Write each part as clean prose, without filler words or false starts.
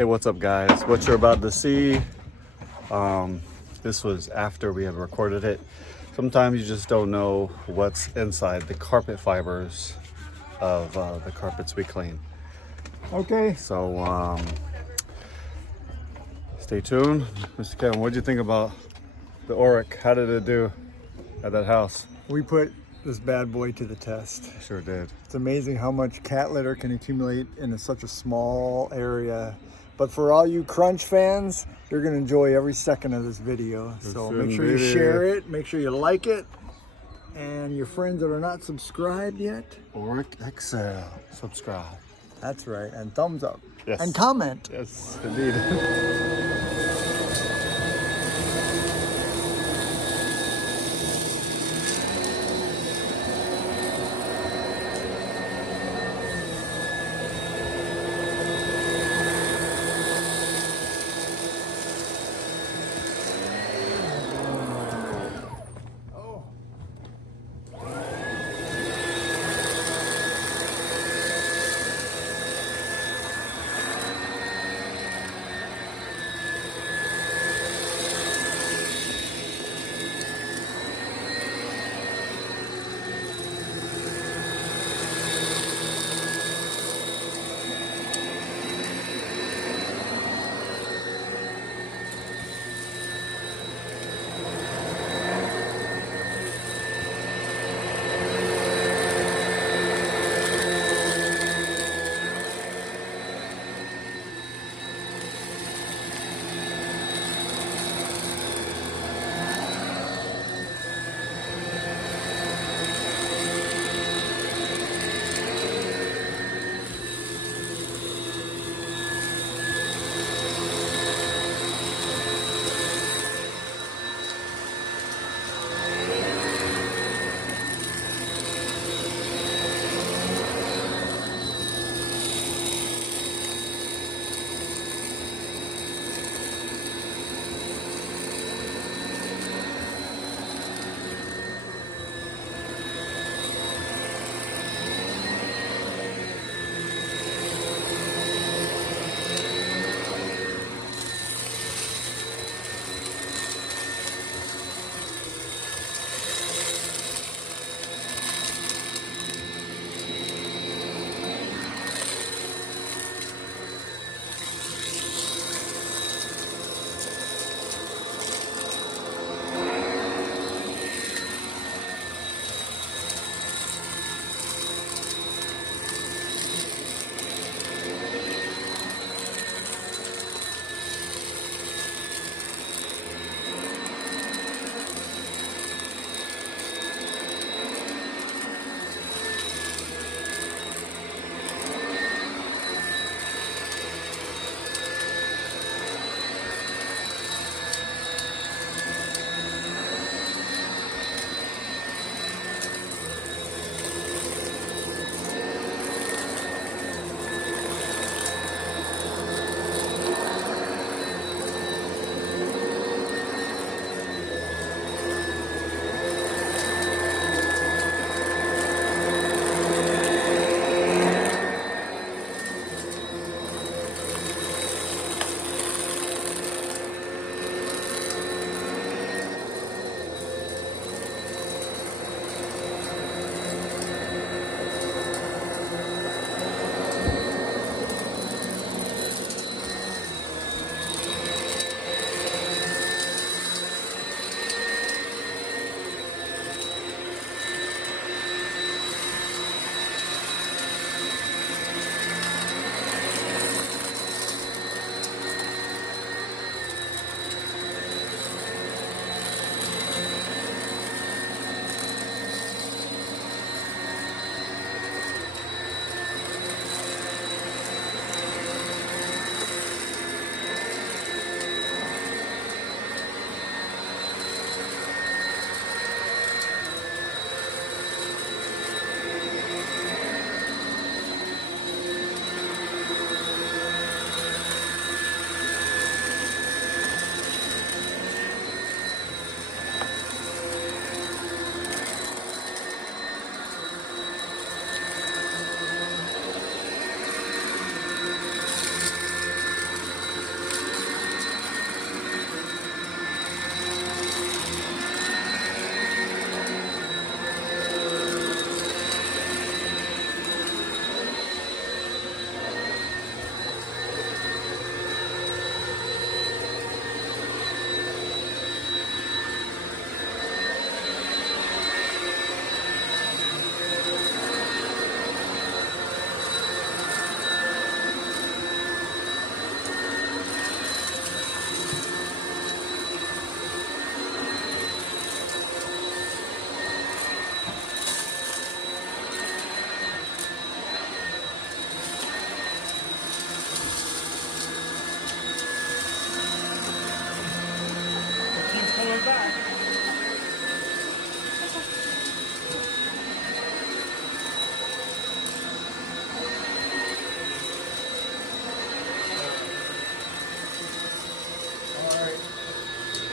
Hey, what's up, guys? What you're about to see, this was after we had recorded it. Sometimes you just don't know what's inside the carpet fibers of the carpets we clean. Okay. So stay tuned. Mr. Kevin, what did you think about the Auric? How did it do at that house? We put this bad boy to the test. Sure did. It's amazing how much cat litter can accumulate in such a small area. But for all you Crunch fans, you're going to enjoy every second of this video. So make sure you share it, make sure you like it, and your friends that are not subscribed yet. Auric XL. Subscribe. That's right, and thumbs up. Yes. And comment. Yes, indeed.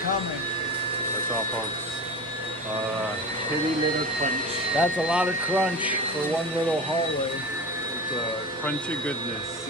coming. That's all, folks. Kitty litter crunch. That's a lot of crunch for one little hallway. It's crunchy goodness.